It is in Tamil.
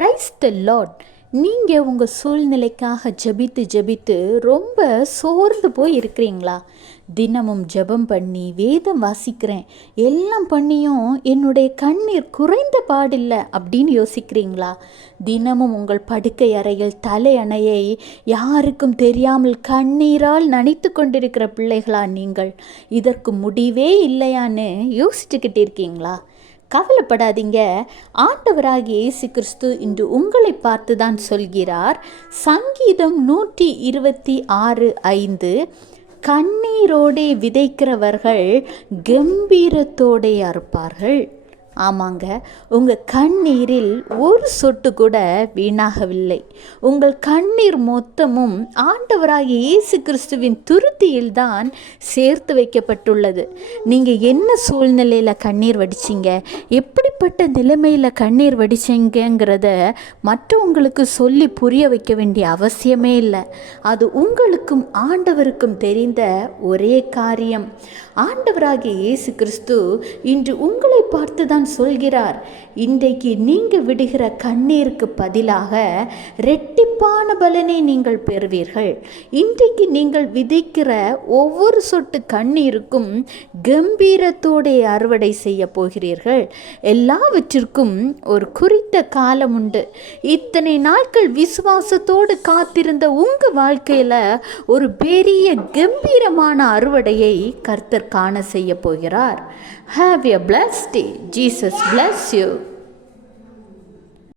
Praise the Lord. நீங்கள் உங்கள் சூழ்நிலைக்காக ஜெபித்து ரொம்ப சோர்ந்து போய் இருக்கிறீங்களா? தினமும் ஜெபம் பண்ணி வேதம் வாசிக்கிறேன், எல்லாம் பண்ணியும் என்னுடைய கண்ணீர் குறைந்த பாடில்லை அப்படின்னு யோசிக்கிறீங்களா? தினமும் உங்கள் படுக்கை அறையில் தலையணையை யாருக்கும் தெரியாமல் கண்ணீரால் நனைத்து கொண்டிருக்கிற பிள்ளைகளா நீங்கள்? இதற்கு முடிவே இல்லையான்னு யோசிச்சுக்கிட்டு இருக்கீங்களா? கவலைப்படாதீங்க. ஆண்டவராகிய இயேசு கிறிஸ்து இன்று உங்களை பார்த்து தான் சொல்கிறார். சங்கீதம் 126:5, கண்ணீரோடே விதைக்கிறவர்கள் கம்பீரத்தோடே அறுப்பார்கள். ஆமாங்க, உங்கள் கண்ணீரில் ஒரு சொட்டு கூட வீணாகவில்லை. உங்கள் கண்ணீர் மொத்தமும் ஆண்டவராகிய இயேசு கிறிஸ்துவின் துருத்தியில் தான் சேர்த்து வைக்கப்பட்டுள்ளது. நீங்கள் என்ன சூழ்நிலையில் கண்ணீர் வடிச்சிங்க, எப்படிப்பட்ட நிலைமையில் கண்ணீர் வடிச்சிங்கிறத மற்றவங்களுக்கு சொல்லி புரிய வைக்க வேண்டிய அவசியமே இல்லை. அது உங்களுக்கும் ஆண்டவருக்கும் தெரிந்த ஒரே காரியம். ஆண்டவராகிய இயேசு கிறிஸ்து இன்று உங்களை பார்த்து தான் சொல்கிறார், இன்றைக்கு நீங்கள் விடுகிற கண்ணீருக்கு பதிலாக இரட்டிப்பான பலனை நீங்கள் பெறுவீர்கள். இன்றைக்கு நீங்கள் விதைக்கிற ஒவ்வொரு சொட்டு கண்ணீருக்கும் கம்பீரத்தோடு அறுவடை செய்ய போகிறீர்கள். எல்லாவற்றிற்கும் ஒரு குறித்த காலம் உண்டு. இத்தனை நாட்கள் விசுவாசத்தோடு காத்திருந்த உங்கள் வாழ்க்கையில் ஒரு பெரிய கம்பீரமான அறுவடையை கர்த்தர் காண செய்ய போகிறார். Have a blessed day. Jesus bless you.